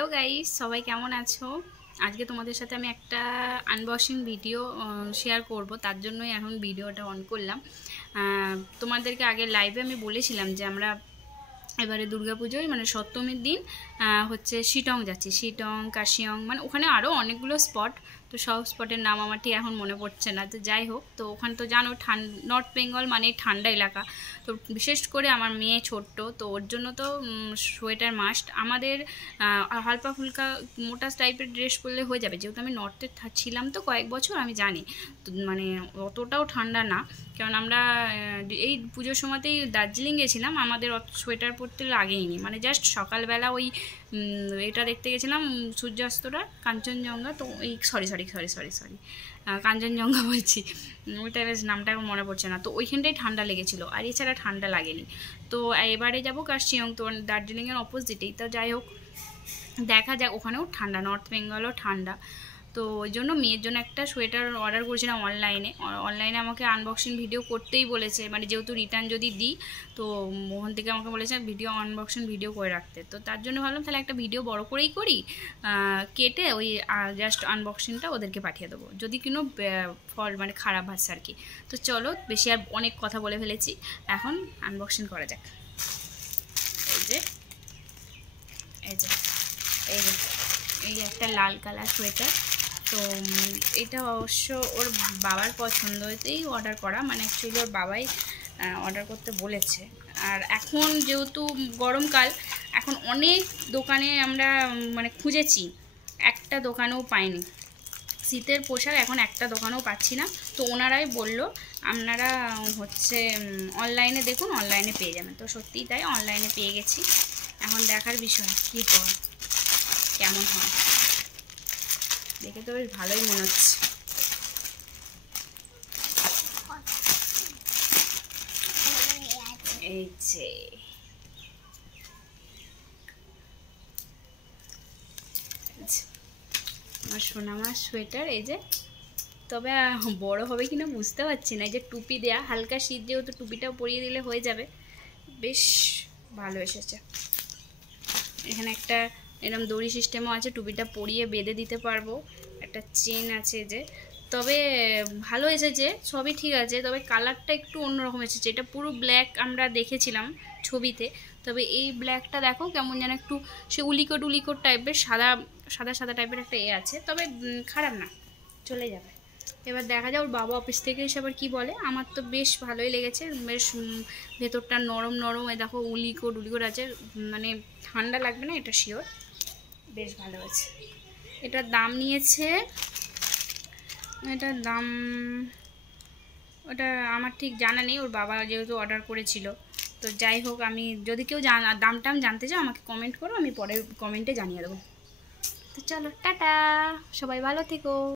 Hello guys, সবাই কেমন আছো? আজকে তোমাদের সাথে আমি একটা আনবক্সিং ভিডিও শেয়ার করব, তার জন্যই এখন ভিডিওটা অন করলাম। তোমাদেরকে আগে লাইভে আমি বলেছিলাম যে আমরা এবারে দুর্গাপুজোয় মানে সপ্তমীর দিন হচ্ছে শিটং যাচ্ছি, শিটং কার্শিয়ং, মানে ওখানে আরও অনেকগুলো স্পট। তো সব স্পটের নাম আমার ঠিক এখন মনে পড়ছে না। তো যাই হোক, তো ওখানে তো জানো নর্থ বেঙ্গল মানে ঠান্ডা এলাকা। তো বিশেষ করে আমার মেয়ে ছোট্ট, তো ওর জন্য তো সোয়েটার মাস্ট। আমাদের হালকা ফুলকা মোটা টাইপের ড্রেস পরলে হয়ে যাবে, যেহেতু আমি নর্থে ছিলাম তো কয়েক বছর, আমি জানি। তো মানে অতটাও ঠান্ডা না, কারণ আমরা এই পুজোর সময়তেই দার্জিলিং গেছিলাম, আমাদের সোয়েটার পরতে লাগেইনি, মানে জাস্ট সকালবেলা ওই এটা দেখতে গেছিলাম সূর্যাস্তটা, কাঞ্চনজঙ্ঘা। তো এই সরি কাঞ্চনজঙ্ঘা বলছি, ওইটা বেশ নামটা মনে পড়ছে না। তো ওইখানটাই ঠান্ডা লেগেছিলো, আর এছাড়া ঠান্ডা লাগেনি। তো এবারে যাবো কার্শিয়ং, তো দার্জিলিংয়ের অপোজিটেই। তো যাই হোক, দেখা যাক, ওখানেও ঠান্ডা, নর্থ বেঙ্গলও ঠান্ডা। তো ওই জন্য মেয়ের জন্য একটা সোয়েটার অর্ডার করেছিলাম অনলাইনে আমাকে আনবক্সিং ভিডিও করতেই বলেছে, মানে যেহেতু রিটার্ন যদি দিই, তো মোহন থেকে আমাকে বলেছে আনবক্সিং ভিডিও করে রাখতে। তো তার জন্য ভাবলাম তাহলে একটা ভিডিও বড় করেই করি, কেটে ওই জাস্ট আনবক্সিংটা ওদেরকে পাঠিয়ে দেবো, যদি কোনো ফল মানে খারাপ আছে আর কি। তো চলো, বেশি আর অনেক কথা বলে ফেলেছি, এখন আনবক্সিং করা যাক। এই যে এই যে এই যে এই একটা লাল কালার সোয়েটার। তো এটা অবশ্য ওর বাবার পছন্দতেই অর্ডার করা, মানে অ্যাকচুয়ালি ওর বাবাই অর্ডার করতে বলেছে। আর এখন যেহেতু গরমকাল, এখন অনেক দোকানে আমরা মানে খুঁজেছি, একটা দোকানেও পাইনি শীতের পোশাক, এখন একটা দোকানেও পাচ্ছি না। তো ওনারাই বলল আপনারা হচ্ছে অনলাইনে দেখুন, অনলাইনে পেয়ে যাবেন। তো সত্যিই তাই, অনলাইনে পেয়ে গেছি। এখন দেখার বিষয় কী হয়, কেমন হয়। দেখে তো বেশ ভালোই মনে হচ্ছে। এই যে আমার সোনামার সোয়েটার, এই যে। তবে বড় হবে কিনা বুঝতে পারছি না। এই যে টুপি দেয়া, হালকা শীত যেহেতু টুপিটাও পরিয়ে দিলে হয়ে যাবে। বেশ ভালো এসেছে। এখানে একটা এরকম দড়ি সিস্টেমও আছে, টুপিটা পরিয়ে বেঁধে দিতে পারবো। একটা চেন আছে যে। তবে ভালো এসেছে, সবই ঠিক আছে, তবে কালারটা একটু অন্যরকম এসেছে। এটা পুরো ব্ল্যাক আমরা দেখেছিলাম ছবিতে, তবে এই ব্ল্যাকটা দেখো কেমন যেন একটু সে উলিকট টাইপের, সাদা টাইপের একটা আছে। তবে খারাপ না, চলে যাবে। এবার দেখা যায় ওর বাবা অফিস থেকে এসে আবার কী বলে। আমার তো বেশ ভালোই লেগেছে, বেশ ভেতরটা নরম। এই দেখো উলিকট আছে, মানে ঠান্ডা লাগবে না, এটা শিওর। বেশ ভালো আছে। এটার দাম নিয়েছে, এটার দাম ওটা আমার ঠিক জানা নেই, ওর বাবা যেহেতু অর্ডার করেছিল। তো যাই হোক, আমি যদি কেউ দাম জানতে চাও আমাকে কমেন্ট করো, আমি পরে কমেন্টে জানিয়ে দেবো। তো চলো, টাটা, সবাই ভালো থেকো।